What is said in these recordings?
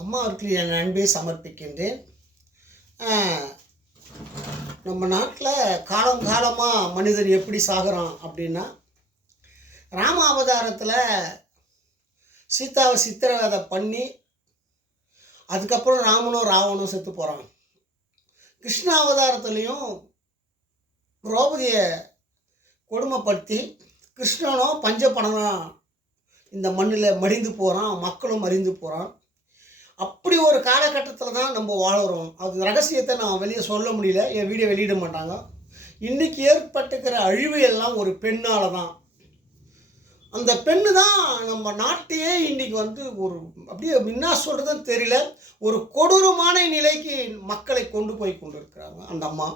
அம்மாவிற்கு என் அன்பை சமர்ப்பிக்கின்றேன். நம்ம நாட்டில் காலம் காலமாக மனிதன் எப்படி சாகிறான் அப்படின்னா, ராம அவதாரத்தில் சீதாவை சித்திரவதை பண்ணி அதுக்கப்புறம் ராமனும் ராவனும் செத்து போகிறான். கிருஷ்ண அவதாரத்துலேயும் திரௌபதியை கொடுமைப்படுத்தி கிருஷ்ணனும் பஞ்சப்படனும் இந்த மண்ணில் மடிந்து போகிறான், மக்களும் மறிந்து போகிறான். அப்படி ஒரு காலகட்டத்தில் தான் நம்ம வாழுறோம். அது ரகசியத்தை நான் வெளியே சொல்ல முடியல, என் வீடியோ வெளியிட மாட்டாங்க. இன்றைக்கி ஏற்பட்டுக்கிற அழிவு எல்லாம் ஒரு பெண்ணால் தான். அந்த பெண்ணு தான் நம்ம நாட்டையே இன்றைக்கி ஒரு அப்படியே என்ன சொல்கிறதுன்னு தெரியல, ஒரு கொடூரமான நிலைக்கு மக்களை கொண்டு போய் கொண்டு இருக்கிறாங்க அந்த அம்மா.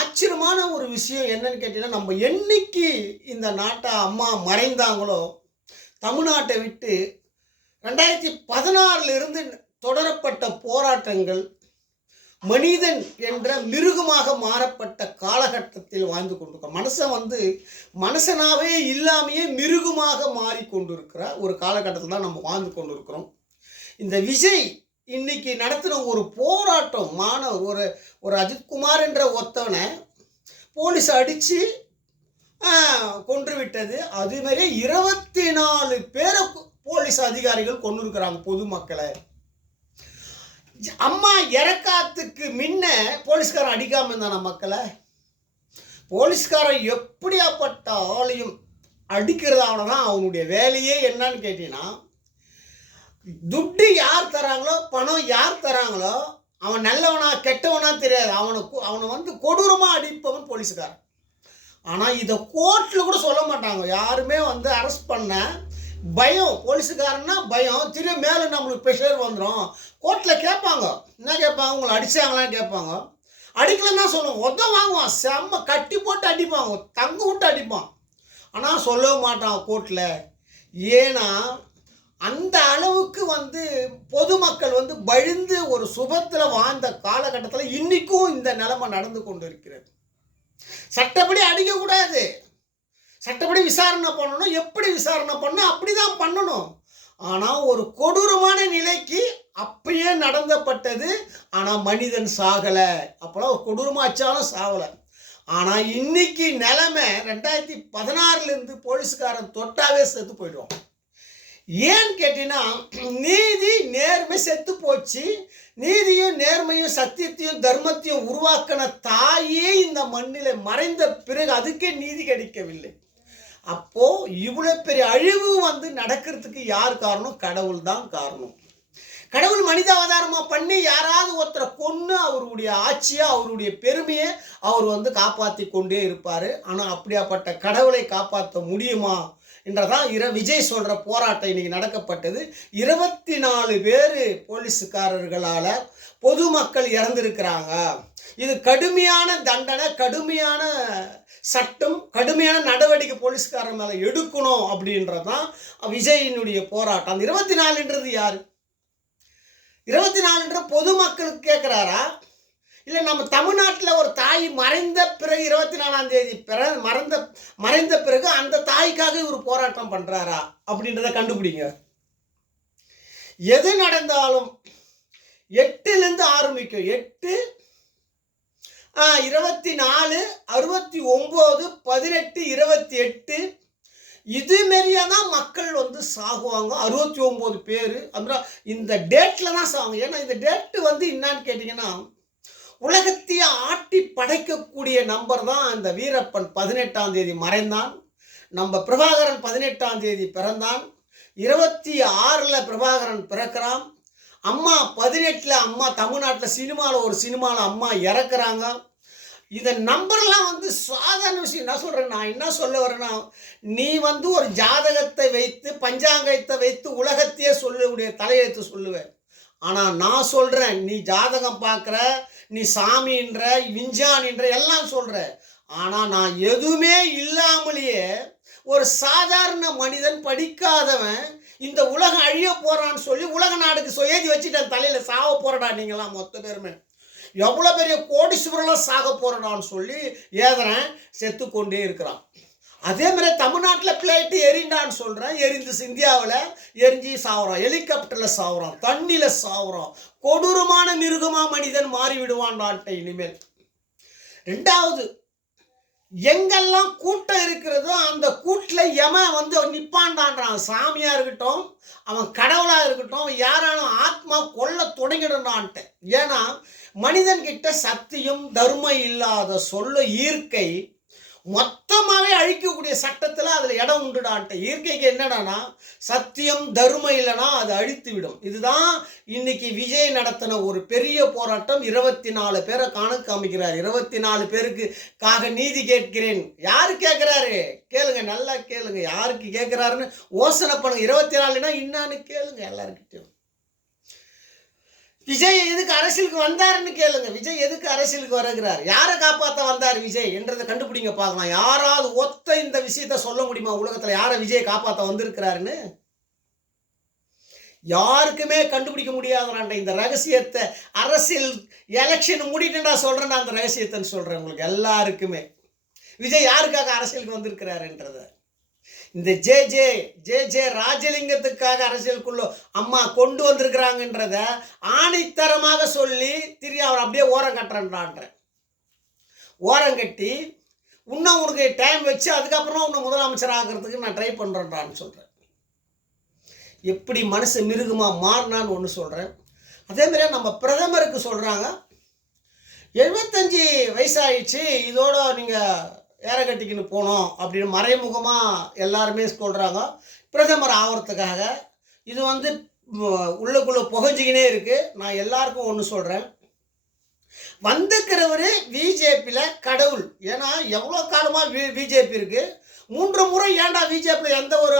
ஆச்சரியமான ஒரு விஷயம் என்னன்னு கேட்டிங்கன்னா, நம்ம என்னைக்கு இந்த நாட்டை அம்மா மறைந்தாங்களோ, தமிழ்நாட்டை விட்டு 2016 தொடரப்பட்ட போராட்டங்கள் மனிதன் என்ற மிருகமாக மாறப்பட்ட காலகட்டத்தில் வாழ்ந்து கொண்டிருக்கிறோம். மனுஷன் மனுஷனாகவே இல்லாமையே மிருகமாக மாறிக்கொண்டிருக்கிற ஒரு காலகட்டத்தில் தான் நம்ம வாழ்ந்து கொண்டிருக்கிறோம். இந்த விஜய் இன்னைக்கு நடத்தின ஒரு போராட்டம், ஒரு அஜித்குமார் என்ற ஒருத்தவனை போலீஸ் அடித்து கொன்று விட்டது. அதுமாதிரி 24 பேரை போலீஸ் அதிகாரிகள் கொண்டு இருக்கிறாங்க பொதுமக்களை. அம்மா இறக்காத்துக்கு முன்ன போலீஸ்காரன் அடிக்காம இருந்தான மக்களை. போலீஸ்காரன் எப்படியாப்பட்ட ஆளையும் அடிக்கிறதால தான் அவனுடைய வேலையே என்னன்னு கேட்டீங்கன்னா, துட்டு யார் தராங்களோ, பணம் யார் தராங்களோ, அவன் நல்லவனா கெட்டவனா தெரியாது, அவனை கொடூரமாக அடிப்பவன் போலீஸ்காரன். ஆனால் இதை கோர்ட்டில் கூட சொல்ல மாட்டாங்க. யாருமே அரெஸ்ட் பண்ண பயம், போலீஸுக்காரன்னா பயம். திரும்ப மேலே நம்மளுக்கு ப்ரெஷர் வந்துடும். கோர்ட்டில் கேட்பாங்க, என்ன கேட்பாங்க, உங்களை அடித்தாங்களான்னு கேட்பாங்க. அடிக்கலன்னா சொல்லுவோம், உதவ வாங்குவான், செம்ம கட்டி போட்டு அடிப்பாங்க, தங்க விட்டு அடிப்பான். ஆனால் சொல்லவே மாட்டான் கோர்ட்டில். ஏன்னா அந்த அளவுக்கு பொதுமக்கள் பழிந்து ஒரு சுபத்தில் வாழ்ந்த காலகட்டத்தில் இன்றைக்கும் இந்த நிலைமை நடந்து கொண்டு இருக்கிறது. சட்டப்படி அடிக்கக்கூடாது, சட்டப்படி விசாரணை பண்ணணும். எப்படி விசாரணை பண்ணணும், அப்படி தான் பண்ணணும். ஆனால் ஒரு கொடூரமான நிலைக்கு அப்பயே நடந்தப்பட்டது. ஆனால் மனிதன் சாகலை. அப்போலாம் கொடூரமாக அச்சாலும் சாகலை. ஆனால் இன்னைக்கு நிலைமை 2016 போலீஸ்காரன் தொட்டாவே செத்து போயிடுவோம். ஏன்னு கேட்டீங்கன்னா, நீதி நேர்மை செத்து போச்சு. நீதியும் நேர்மையும் சத்தியத்தையும் தர்மத்தையும் உருவாக்கின தாயே இந்த மண்ணில் மறைந்த பிறகு அதுக்கே நீதி கிடைக்கவில்லை. அப்போது இவ்வளோ பெரிய அழிவு நடக்கிறதுக்கு யார் காரணம்? கடவுள் தான் காரணம். கடவுள் மனித அவதாரமாக பண்ணி யாராவது ஒருத்தரை கொன்று அவருடைய ஆட்சியை, அவருடைய பெருமையை அவர் காப்பாற்றி கொண்டே இருப்பார். ஆனால் அப்படியாப்பட்ட கடவுளை காப்பாற்ற முடியுமா என்றதான் விஜய் சொல்கிற போராட்டம் இன்றைக்கி நடக்கப்பட்டது. 24 பேர் போலீஸுக்காரர்களால் பொதுமக்கள் இறந்திருக்கிறாங்க. இது கடுமையான தண்டனை, கடுமையான சட்டம், கடுமையான நடவடிக்கை போலீஸ்காரர் மேலே எடுக்கணும் அப்படின்றதான் விஜயினுடைய போராட்டம். அந்த 24ன்றது யார்? 24 பொதுமக்களுக்கு கேட்குறாரா? இல்லை நம்ம தமிழ்நாட்டில் ஒரு தாய் மறைந்த பிறகு 24ஆம் தேதி மறைந்த பிறகு அந்த தாய்க்காக இவர் போராட்டம் பண்ணுறாரா அப்படின்றத கண்டுபிடிங்க. எது நடந்தாலும் 8லேருந்து ஆரம்பிக்கும். 8, 24, 69, 18, 28 இதுமாரியா தான் மக்கள் சாகுவாங்க. 69 பேர் இந்த டேட்டில் தான் சாகுவாங்க. ஏன்னா இந்த டேட்டு என்னான்னு கேட்டிங்கன்னா, உலகத்தையே ஆட்டி படைக்கக்கூடிய நம்பர் தான். இந்த வீரப்பன் 18ஆம் தேதி மறைந்தான். நம்ம பிரபாகரன் 18ஆம் தேதி பிறந்தான். 26 பிரபாகரன் பிறக்கிறான். அம்மா 18 அம்மா தமிழ்நாட்டில் சினிமாவில் அம்மா இறக்குறாங்க. இந்த நம்பர்லாம் சாதாரண விஷயம். நான் என்ன சொல்ல வரேன்னா, நீ ஒரு ஜாதகத்தை வைத்து பஞ்சாங்கத்தை வைத்து உலகத்தையே சொல்லக்கூடிய தலையெழுத்து சொல்லுவேன். ஆனால் நான் சொல்கிறேன், நீ ஜாதகம் பார்க்குற, நீ சாமின்ற விஞ்ஞானின்ற எல்லாம் சொல்கிற. ஆனால் நான் எதுவுமே இல்லாமலேயே ஒரு சாதாரண மனிதன் படிக்காதவன் இந்த உலகம் அழிய போகிறான்னு சொல்லி உலக நாடுக்கு எழுதி வச்சுட்டேன் தலையில். சாக போகிறடா நீங்களாம் மொத்த பேருமே, எவ்வளோ பெரிய கோடீஸ்வரெல்லாம் சாக போகிறடான்னு சொல்லி ஏதுறேன். செத்து கொண்டே இருக்கிறான். அதே மாதிரி தமிழ்நாட்டில் பிளேட்டு எரிண்டான்னு சொல்கிறேன், எரிந்து இந்தியாவில் எரிஞ்சு சாவுறோம், ஹெலிகாப்டரில் சாவுறோம், தண்ணியில் சாவுறோம், கொடூரமான மிருகமாக மனிதன் மாறி விடுவான்டான்ட்ட இனிமேல். ரெண்டாவது, எங்கெல்லாம் கூட்டம் இருக்கிறதோ அந்த கூட்டில் எமன் வந்து நிப்பாண்டான்றான். சாமியாக இருக்கட்டும், அவன் கடவுளாக இருக்கட்டும், யாராலும் ஆத்மா கொல்ல தொடங்கிடுறான்ட்டு. ஏன்னா மனிதன்கிட்ட சத்தியம் தர்மம் இல்லாத சொல்ல ஈர்க்கை மொத்தமாகவே அழிக்கக்கூடிய சட்டத்தில் அதில் இடம் உண்டுடான்ட்டு. இயற்கைக்கு என்னடானா சத்தியம் தர்மம் இல்லைனா அது அழித்து விடும். இதுதான் இன்னைக்கு விஜய் நடத்தின ஒரு பெரிய போராட்டம். 24 பேரை காமிக்கிறார். 24 பேருக்காக நீதி கேட்கிறேன். யாரு கேட்குறாரு கேளுங்க, நல்லா கேளுங்க. யாருக்கு கேட்குறாருன்னு யோசனை பண்ணுங்க. 24னா இன்னான்னு கேளுங்க எல்லாருக்கிட்டையும். விஜய் எதுக்கு அரசியலுக்கு வந்தாருன்னு கேளுங்க. விஜய் எதுக்கு அரசியலுக்கு வருகிறார், யாரை காப்பாற்ற வந்தார் விஜய் என்றதை கண்டுபிடிங்க பார்க்கலாம். யாராவது ஒத்த இந்த விஷயத்த சொல்ல முடியுமா உலகத்தில் யாரை விஜய் காப்பாற்ற வந்திருக்கிறாருன்னு? யாருக்குமே கண்டுபிடிக்க முடியாத இந்த ரகசியத்தை. அரசியல் எலெக்ஷன் முடிட்டுண்டா சொல்றேன், நான் அந்த ரகசியத்தைன்னு சொல்றேன் உங்களுக்கு எல்லாருக்குமே. விஜய் யாருக்காக அரசியலுக்கு வந்திருக்கிறாருன்றத இந்த ஜே ராஜலிங்கத்துக்காக அரசியலுக்குள்ள அம்மா கொண்டு வந்திருக்கிறாங்கன்றத ஆணித்தரமாக சொல்லி அவர் அப்படியே ஓரம் கட்டுறேன்றான்ற. ஓரம் கட்டி இன்னும் உனக்கு டைம் வச்சு அதுக்கப்புறம் உன்னை முதலமைச்சர் ஆகிறதுக்கு நான் ட்ரை பண்ணுறேன்றான்னு சொல்கிறேன். எப்படி மனசு மிருகமாக மாறினான்னு ஒன்று சொல்கிறேன். அதேமாதிரி நம்ம பிரதமருக்கு சொல்கிறாங்க 75 வயசாகிடுச்சு, இதோட நீங்கள் ஏற கட்டிக்கின்னு போனோம் அப்படின்னு மறைமுகமாக எல்லாருமே சொல்கிறாங்க பிரதமர் ஆகிறதுக்காக. இது வந்து உள்ளுக்குள்ளே புகஞ்சிக்கினே இருக்குது. நான் எல்லாருக்கும் ஒன்று சொல்கிறேன், வந்துக்கிறவர் பிஜேபியில் கடவுள். ஏன்னா எவ்வளோ காலமாக பிஜேபி இருக்குது. 3 முறை ஏன்டா பிஜேபியில் எந்த ஒரு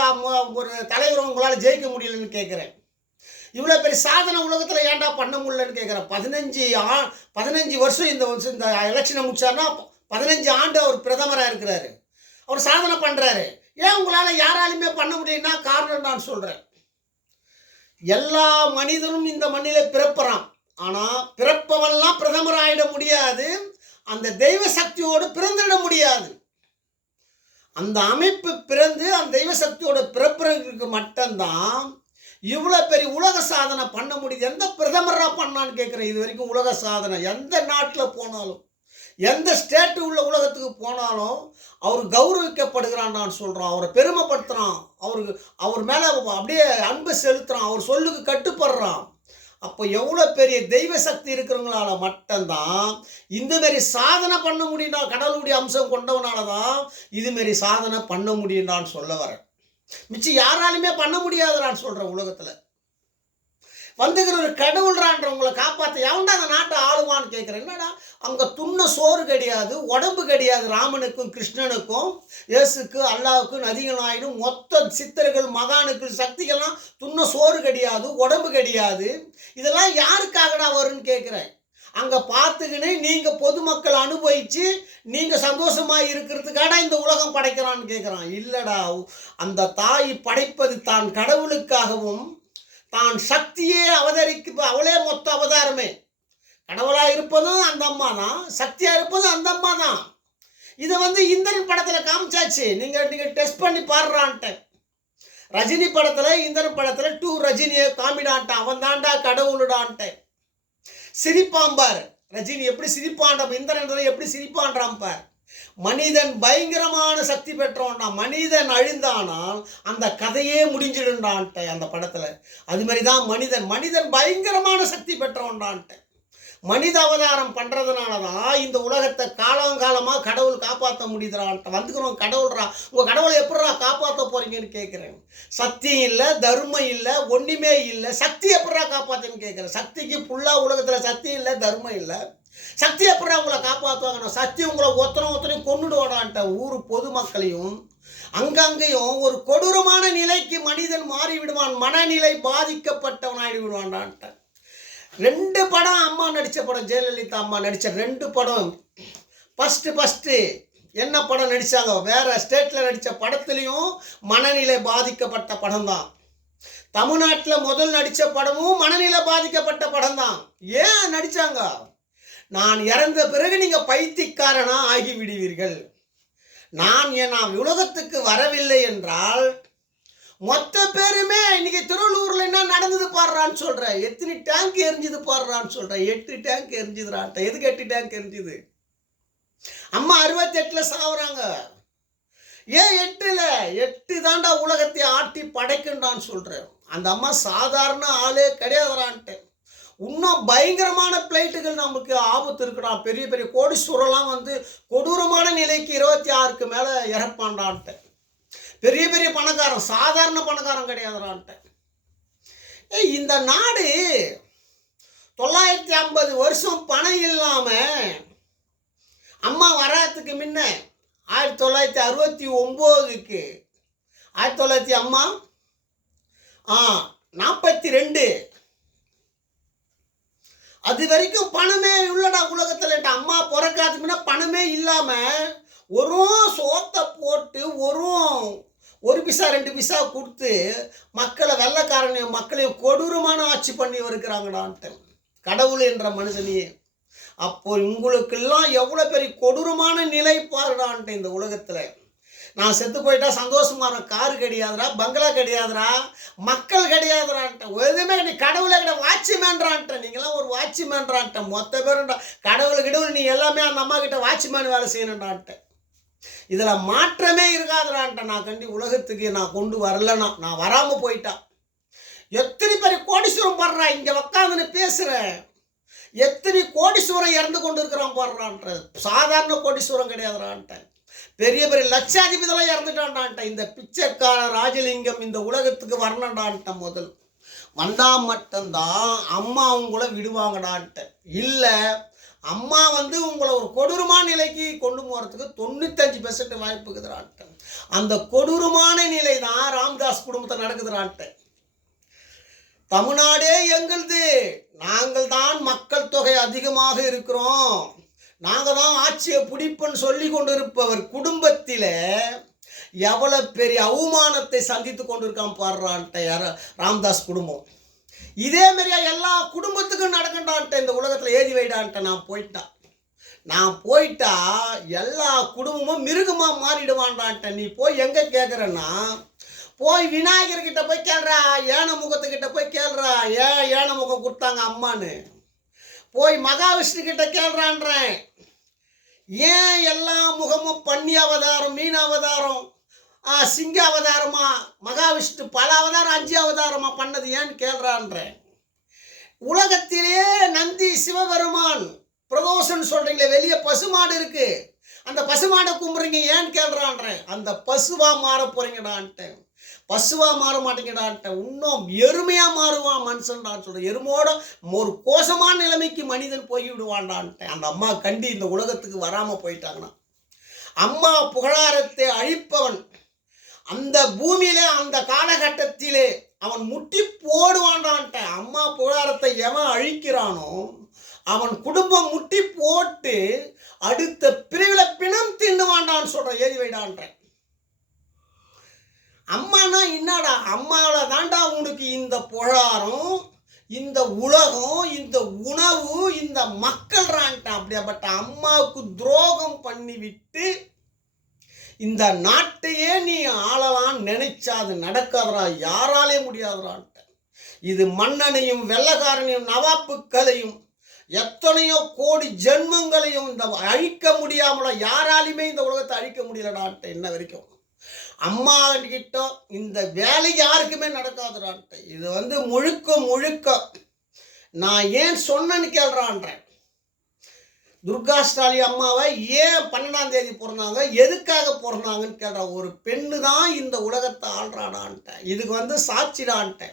தலைவரும் உங்களால் ஜெயிக்க முடியலன்னு கேட்குறேன். இவ்வளோ பெரிய சாதனை உலகத்தில் ஏன்டா பண்ண முடியலன்னு கேட்குறேன். 15 வருஷம் இந்த எலெக்ஷனை முடிச்சார்னா 15 ஆண்டு அவர் பிரதமராக இருக்கிறாரு. அவர் சாதனை பண்ணுறாரு. ஏன் உங்களால் யாராலுமே பண்ண முடியும்னா காரணம் நான் சொல்கிறேன். எல்லா மனிதனும் இந்த மண்ணில் பிறப்புறான். ஆனால் பிறப்பவெல்லாம் பிரதமர் ஆகிட முடியாது. அந்த தெய்வ சக்தியோடு பிறந்திட முடியாது. அந்த அமைப்பு பிறந்து அந்த தெய்வ சக்தியோட பிறப்புறதுக்கு மட்டும்தான் இவ்வளோ பெரிய உலக சாதனை பண்ண முடியுது. எந்த பிரதமராக பண்ணான்னு கேட்குறேன். இது வரைக்கும் உலக சாதனை எந்த நாட்டில் போனாலும் எந்த ஸ்டேட்டு உள்ள உலகத்துக்கு போனாலும் அவர் கௌரவிக்கப்படுகிறான் நான் சொல்கிறோம். அவரை பெருமைப்படுத்துகிறான். அவர் மேலே அப்படியே அன்பு செலுத்துகிறான். அவர் சொல்லுக்கு கட்டுப்படுறான். அப்போ எவ்வளோ பெரிய தெய்வ சக்தி இருக்கிறவங்களால மட்டும்தான் இந்தமாரி சாதனை பண்ண முடியும்னா, கடவுளுடைய அம்சம் கொண்டவனால தான் இதுமாரி சாதனை பண்ண முடியும் நான் சொல்ல வரேன். மிச்சம் யாராலுமே பண்ண முடியாது நான் சொல்கிறேன். உலகத்தில் வந்துக்கிற ஒரு கடவுள்றான்றவங்களை காப்பாற்ற எவன்டா அந்த நாட்டை ஆளுவான்னு கேட்குறேன். என்னடா அங்கே துண்ண சோறு கிடையாது, உடம்பு கிடையாது. ராமனுக்கும் கிருஷ்ணனுக்கும் இயேசுக்கு அல்லாவுக்கும் நதிகளாயினும் மொத்த சித்தர்கள் மகானுக்கு சக்திகள்லாம் துண்ண சோறு கிடையாது, உடம்பு கிடையாது. இதெல்லாம் யாருக்காகடா வரும்னு கேட்குறேன். அங்கே பார்த்துக்கின்னு நீங்கள் பொதுமக்கள் அனுபவித்து நீங்கள் சந்தோஷமாக இருக்கிறதுக்காடா இந்த உலகம் படைக்கிறான்னு கேட்குறான். இல்லைடா, அந்த தாய் படைப்பது தான் கடவுளுக்காகவும் தான் சக்தியே அவளே மொத்த அவதாரமே. கடவுளாக இருப்பதும் அந்த அம்மா தான், சக்தியாக இருப்பதும் அந்த அம்மா தான். இதை இந்திரன் படத்தில் காமிச்சாச்சு. நீங்கள் டெஸ்ட் பண்ணி பாடுறான்ட்ட. ரஜினி படத்தில் இந்திரன் படத்தில் 2 ரஜினியை காமிடான்ட்டான். அவன் தாண்டா கடவுளுடான்ட்ட. சிரிப்பாம்பார் ரஜினி எப்படி சிரிப்பான், இந்திரன் எப்படி சிரிப்பான்றான் பார். மனிதன் பயங்கரமான சக்தி பெற்றோன்னா, மனிதன் அழிந்தானால் அந்த கதையே முடிஞ்சிடுண்டான்ட்ட அந்த படத்தில். அது மாதிரி தான் மனிதன் பயங்கரமான சக்தி பெற்றோன்டான்ட்ட. மனித அவதாரம் பண்ணுறதுனால தான் இந்த உலகத்தை காலங்காலமாக கடவுள் காப்பாற்ற முடியுதுறான்ட்ட. வந்துக்கிறோம் கடவுள்ரா, உங்கள் கடவுளை எப்படா காப்பாற்ற போகிறீங்கன்னு கேட்குறேன். சக்தியும் இல்லை, தர்மம் இல்லை, ஒன்றுமே இல்லை. சக்தி எப்படா காப்பாற்றுன்னு கேட்குறேன். சக்திக்கு ஃபுல்லாக உலகத்தில் சக்தி இல்லை, தர்மம் இல்லை. சக்தி எப்படா உங்களை காப்பாற்றுவாங்க? சக்தி உங்களை ஒத்தனையும் கொண்டுடுவாடான்ட்ட. ஊர் பொதுமக்களையும் அங்கங்கேயும் ஒரு கொடூரமான நிலைக்கு மனிதன் மாறிவிடுவான். மனநிலை பாதிக்கப்பட்டவன் ஆகி விடுவான்டான்ட்ட. 2 படம் அம்மா நடித்த படம், ஜெயலலிதா அம்மா நடித்த 2 படம். ஃபஸ்ட்டு என்ன படம் நடித்தாங்க, வேறு ஸ்டேட்டில் நடித்த படத்துலேயும் மனநிலை பாதிக்கப்பட்ட படம் தான். தமிழ்நாட்டில் முதல் நடித்த படமும் மனநிலை பாதிக்கப்பட்ட படம் தான். ஏன் நடித்தாங்க? நான் இறந்த பிறகு நீங்கள் பைத்தியக்காரனா ஆகி விடுவீர்கள், நான் உலகத்துக்கு வரவில்லை என்றால் மொத்த பேருமே இன்னைக்கு திருவள்ளூர்ல என்ன நடந்தது பாடுறான்னு சொல்றேன். எத்தனை டேங்க் எரிஞ்சுது பாடுறான்னு சொல்றேன். 8 டேங்க் எரிஞ்சுதுறான்ட்ட. எதுக்கு 8 டேங்க் எரிஞ்சுது? அம்மா 68ல சாவுறாங்க. ஏன் 8ல? 8 தாண்டா உலகத்தை ஆட்டி படைக்கின்றான்னு சொல்றேன். அந்த அம்மா சாதாரண ஆளே கிடையாதுறான்ட்டு. இன்னும் பயங்கரமான பிளைட்டுகள் நமக்கு ஆபத்து இருக்குடா. பெரிய பெரிய கோடீஸ்வரெல்லாம் வந்து கொடூரமான நிலைக்கு 26க்கு மேலே இறப்பான்டான்ட்டு. பெரிய பெரிய பணக்காரன், சாதாரண பணக்காரன் கிடையாதுறான்ட்டு. இந்த நாடு 950 வருஷம் பணம் இல்லாமல் அம்மா வராதுக்கு முன்ன 1969க்கு 1900 அம்மா 42 அது வரைக்கும் பணமே இல்லடா உலகத்தில். அம்மா பிறக்காதுக்கு முன்ன பணமே இல்லாமல் ஒரு சோத்தை போட்டு ஒரு பைசா 2 பைசா கொடுத்து மக்களை வெள்ளைக்காரனையும் மக்களையும் கொடூரமான ஆட்சி பண்ணி வருகிறாங்கடான்ட்டு கடவுள் என்ற மனுஷனையே. அப்போ உங்களுக்கெல்லாம் எவ்வளோ பெரிய கொடூரமான நிலை பாருடான்ட்டு இந்த உலகத்தில். நான் செத்து போயிட்டா சந்தோஷமா காரு கிடையாதுரா, பங்களா கிடையாதுரா, மக்கள் கிடையாதுரான்ட்ட. எதுவுமே நீ கடவுளை கிட்ட வாட்ச்மேன்றான்ட்ட. நீங்களாம் ஒரு வாட்ச்மேன்றான்ட்ட. மொத்த பேருண்டா கடவுள் நீ எல்லாமே அந்த அம்மா கிட்ட வாட்ச்மேன் வேலை செய்யணுன்றான்ட்ட. இதில் மாற்றமே இருக்காதுரான்ட்ட. நான் உலகத்துக்கு நான் கொண்டு வரலன்னா நான் வராமல் போயிட்டா. எத்தனை பெரிய கோடீஸ்வரம் பாடுறா, இங்கே உக்காந்துன்னு பேசுகிறேன். எத்தனை கோடீஸ்வரம் இறந்து கொண்டு இருக்கிறான் பாடுறான்ற. சாதாரண கோடீஸ்வரம் கிடையாதுரான்ட்ட. பெரிய பெரிய லட்சாதிபதியெல்லாம் இறந்துட்டான்டான்ட்ட. இந்த பிச்சைக்கார ராஜலிங்கம் இந்த உலகத்துக்கு வரணுண்டான்ட்ட. முதல் வந்தால் மட்டும்தான் அம்மா உங்களை விடுவாங்கடான்ட்ட. இல்லை அம்மா வந்து உங்களை ஒரு கொடூரமான நிலைக்கு கொண்டு போகிறதுக்கு 95% வாய்ப்பு இருக்குதுரான்ட்ட. அந்த கொடூரமான நிலை தான் ராம்தாஸ் குடும்பத்தை நடக்குதுரான்ட்ட. தமிழ்நாடே எங்களுது, நாங்கள் தான் மக்கள் தொகை அதிகமாக இருக்கிறோம், நாங்கள் தான் ஆட்சியை பிடிப்புன்னு சொல்லி கொண்டு இருப்பவர் குடும்பத்தில் எவ்வளோ பெரிய அவமானத்தை சந்தித்து கொண்டு இருக்கான் பாடுறான்ட்ட யார ராம்தாஸ் குடும்பம். இதே மாதிரியா எல்லா குடும்பத்துக்கும் நடக்கண்டான்ட்ட. இந்த உலகத்தில் ஏதி வைடான்ட்ட. நான் போயிட்டா எல்லா குடும்பமும் மிருகமாக மாறிடுவான்டான்ட்ட. நீ போய் எங்கே கேட்குறேன்னா போய் விநாயகர்கிட்ட போய் கேள்றா, ஏன முகத்துக்கிட்ட போய் கேள்றா, ஏன முகம் கொடுத்தாங்க அம்மான்னு. போய் மகாவிஷ்ணு கிட்ட கேள்றான்றேன். ஏன் எல்லா முகமும் பன்னி அவதாரம், மீன் அவதாரம், சிங்க அவதாரமா மகாவிஷ்ணு பல அவதாரம் 5 அவதாரமா பண்ணது ஏன்னு கேள்றான்றேன். உலகத்திலே நந்தி சிவபெருமான் பிரதோஷன்னு சொல்றீங்களே, வெளியே பசுமாடு இருக்கு, அந்த பசுமாடை கும்பிட்றீங்க ஏன்னு கேள்றான்றேன். அந்த பசுவா மாற போறீங்கடான்ட்டேன். பசுவா மாற மாட்டேங்கடான்ட்டேன். இன்னும் எருமையாக மாறுவான் மனுஷன்டான்னு சொல்கிறேன். எருமோட ஒரு கோஷமான நிலைமைக்கு மனிதன் போய் விடுவான்டான்ட்டேன். அந்த அம்மா இந்த உலகத்துக்கு வராமல் போயிட்டாங்கன்னா அம்மா புகழாரத்தை அழிப்பவன் அந்த பூமியிலே அந்த காலகட்டத்திலே அவன் முட்டி போடுவான்டான்ட்டேன். அம்மா புகழாரத்தை எவன் அழிக்கிறானோ அவன் குடும்பம் முட்டி போட்டு அடுத்த பிரிவில் பிணம் தின்னுவான்டான்னு சொல்கிறேன். ஏறி வைடான்றேன். அம்மானா என்னடா, அம்மாவில் தாண்டா உனக்கு இந்த புகழாரம், இந்த உலகம், இந்த உணவு, இந்த மக்கள்றான்ட்டான். அப்படியாப்பட்ட அம்மாவுக்கு துரோகம் பண்ணிவிட்டு இந்த நாட்டையே நீ ஆளலாம் நினைச்சா அது நடக்காதரா, யாராலே முடியாதுறான்ட்ட. இது மன்னனையும் வெள்ளக்காரனையும் நவாப்புக்களையும் எத்தனையோ கோடி ஜென்மங்களையும் இந்த அழிக்க முடியாமல யாராலையுமே இந்த உலகத்தை அழிக்க முடியலடான்ட்ட. என்ன வரைக்கும் அம்மா கிட்ட இந்த வேலை யாருக்குமே நடக்காதுடான்ட்ட. இது முழுக்க நான் ஏன் சொன்னேன்னு கேள்றான்றேன். துர்கா ஸ்டாலின் அம்மாவை ஏன் 12ஆம் தேதி பிறந்தாங்க, எதுக்காக பிறந்தாங்கன்னு கேள்றா. ஒரு பெண்ணு தான் இந்த உலகத்தை ஆள்றாடான்ட்ட. இதுக்கு சாட்சிடான்ட்ட.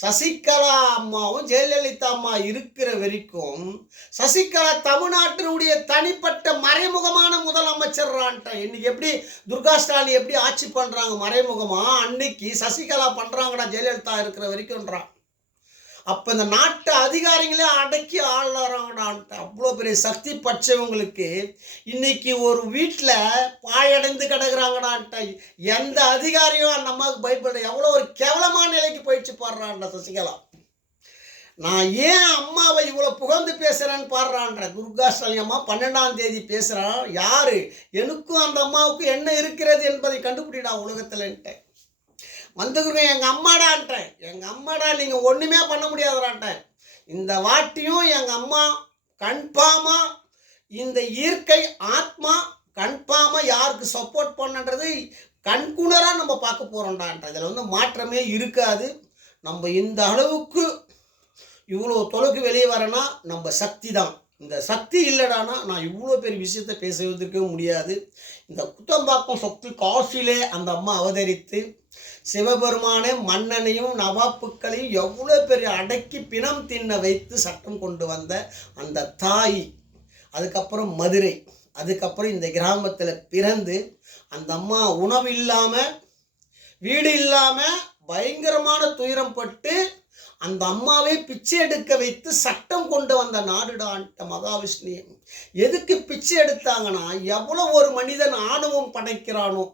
சசிகலா அம்மாவும் ஜெயலலிதா அம்மா இருக்கிற வரைக்கும் சசிகலா தமிழ்நாட்டினுடைய தனிப்பட்ட மறைமுகமான முதலமைச்சர்றான்ட்ட. இன்னைக்கு எப்படி துர்கா ஸ்டாலின் எப்படி ஆட்சி பண்ணுறாங்க மறைமுகமா, அன்னைக்கு சசிகலா பண்ணுறாங்கடா ஜெயலலிதா இருக்கிற வரைக்கும்ன்றான். அப்போ இந்த நாட்டு அதிகாரிகளே அடக்கி ஆளுறாங்கடான்ட்டு. அவ்வளோ பெரிய சக்தி பற்றவங்களுக்கு இன்னைக்கு ஒரு வீட்டில் பாயடைந்து கிடக்குறாங்கடான்ட்ட. எந்த அதிகாரியும் அந்த அம்மாவுக்கு பயப்பட எவ்வளோ ஒரு கேவலமான நிலைக்கு போயிடுச்சு பாடுறான்டா சசிகலா. நான் ஏன் அம்மாவை இவ்வளோ புகழ்ந்து பேசுகிறேன்னு பாடுறான்ற துர்காஷ்டமி அம்மா 12ஆம் தேதி பேசுகிறான். யார்? எனக்கும் அந்த அம்மாவுக்கும் என்ன இருக்கிறது என்பதை கண்டுபிடிடா உலகத்தில்ன்ட்டேன். வந்துக்கிறேன் எங்கள் அம்மாடான்ட்டேன். எங்கள் அம்மாடா நீங்கள் ஒன்றுமே பண்ண முடியாதுடான்ட்டேன். இந்த வாட்டியும் எங்கள் அம்மா கன்ஃபார்மாக இந்த இயற்கை ஆத்மா கன்ஃபார்மாக யாருக்கு சப்போர்ட் பண்ணுன்றது கண்குணராக நம்ம பார்க்க போகிறோம்டான்ற. இதில் வந்து மாற்றமே இருக்காது. நம்ம இந்த அளவுக்கு இவ்வளோ தொலைக்கு வெளியே வரனா நம்ம சக்தி தான். இந்த சக்தி இல்லைடானா நான் இவ்வளோ பெரிய விஷயத்தை பேசுவதற்கு முடியாது. இந்த குத்தம்பாக்கம் சக்தி காசிலே அந்த அம்மா அவதரித்து சிவபெருமானே மன்னனையும் நவாப்புக்களையும் எவ்வளோ பெரிய அடக்கி பிணம் தின்ன வைத்து சட்டம் கொண்டு வந்த அந்த தாய். அதுக்கப்புறம் மதுரை, அதுக்கப்புறம் இந்த கிராமத்தில் பிறந்து அந்த அம்மா உணவு இல்லாமல் வீடு இல்லாமல் பயங்கரமான துயரம் பட்டு அந்த அம்மாவை பிச்சை எடுக்க வைத்து சட்டம் கொண்டு வந்த நாடுடான்ட்ட மகாவிஷ்ணு. எதுக்கு பிச்சை எடுத்தாங்கன்னா, எவ்வளோ ஒரு மனிதன் ஆணவம் படைக்கிறானோ,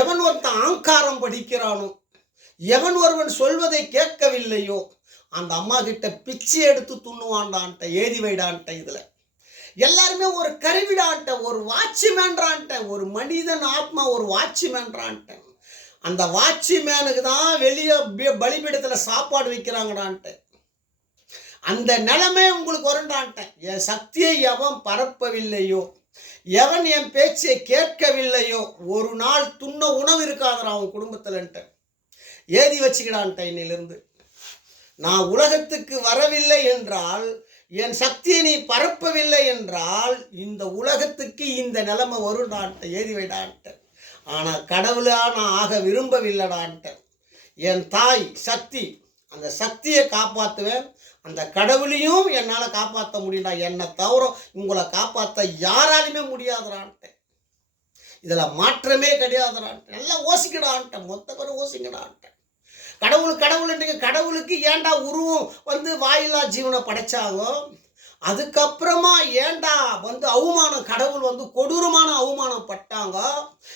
எவன் ஒருத்தன் ஆங்காரம் படிக்கிறானோ, எவன் ஒருவன் சொல்வதை கேட்கவில்லையோ அந்த அம்மா கிட்ட பிச்சை எடுத்து துண்ணுவான்டான்ட்ட. ஏதி வைடான்ட்ட. இதில் எல்லாருமே ஒரு கருவிடான்ட்ட, ஒரு வாட்ச்மேன்றான்ட்ட. ஒரு மனிதன் ஆத்மா ஒரு வாட்ச்மேன்றான்ட்ட. அந்த வாட்ச்மேனுக்கு தான் வெளியே பலிபீடத்தில் சாப்பாடு வைக்கிறாங்கடான்ட்டு. அந்த நிலைமை உங்களுக்கு வருண்டான்ட்டேன். என் சக்தியை எவன் பரப்பவில்லையோ, எவன் என் பேச்சை கேட்கவில்லையோ, ஒரு நாள் துண்ண உணவு இருக்காதுடா அவன் குடும்பத்தில்ன்ட்டு. ஏதி வச்சுக்கிடான்ட்டேன். இன்னிலிருந்து நான் உலகத்துக்கு வரவில்லை என்றால், என் சக்தியை நீ பரப்பவில்லை என்றால் இந்த உலகத்துக்கு இந்த நிலைமை வருடான்ட்ட. ஏதி வைடான்ட்ட. ஆனால் கடவுளாக நான் ஆக விரும்பவில்லைடான்ட்ட. என் தாய் சக்தி, அந்த சக்தியை காப்பாற்றுவேன். அந்த கடவுளையும் என்னால் காப்பாற்ற முடியல. என்னை தவிர உங்களை காப்பாற்ற யாராலுமே முடியாதுடான்ட்ட. இதில் மாற்றமே கிடையாதுடான்ட்ட. நல்லா ஓசிக்கடான்ட்ட. மொத்த பேர் ஓசிங்கடான்ட்ட. கடவுளுன்றீங்க. கடவுளுக்கு ஏண்டா உருவம் வந்து வாயில்லா ஜீவனை படைச்சாங்க? அதுக்கப்புறமா ஏண்டா வந்து அவமானம், கடவுள் வந்து கொடூரமான அவமானம் பட்டாங்க?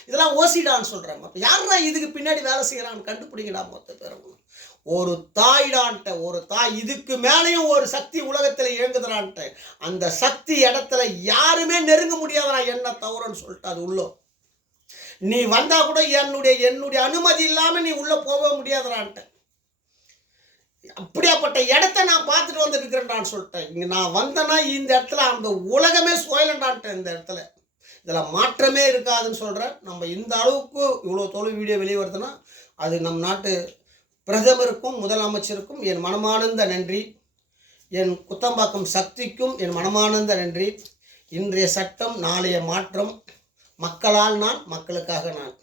இதெல்லாம் ஓசிடான்னு சொல்கிறேன். மொத்தம் யாரா இதுக்கு பின்னாடி வேலை செய்கிறான்னு கண்டுபிடிங்கடா மொத்த பேரும். ஒரு தாய்டான்ட்ட. ஒரு தாய். இதுக்கு மேலேயும் ஒரு சக்தி உலகத்தில் இயங்குதுடான்ட்ட. அந்த சக்தி இடத்துல யாருமே நெருங்க முடியாதா என்ன தவறுன்னு சொல்லிட்டு அது உள்ளோ. நீ வந்தா கூட என்னுடைய அனுமதி இல்லாமல் நீ உள்ளே போக முடியாதுடான்ட்ட. அப்படியாப்பட்ட இடத்த நான் பார்த்துட்டு வந்துருக்கிறேன்டான்னு சொல்லிட்டேன். இங்கே நான் வந்தேன்னா இந்த இடத்துல அந்த உலகமே சோயலண்டான்ட்டேன். இந்த இடத்துல இதில் மாற்றமே இருக்காதுன்னு சொல்கிறேன். நம்ம இந்த அளவுக்கு இவ்வளோ தொழில் வீடியோ வெளியே வருதுன்னா அது நம் நாட்டு பிரதமருக்கும் முதலமைச்சருக்கும் என் மனமார்ந்த நன்றி. என் குத்தம்பாக்கம் சக்திக்கும் என் மனமார்ந்த நன்றி. இன்றைய சட்டம் நாளைய மாற்றம். மக்களால் நான், மக்களுக்காக நான்.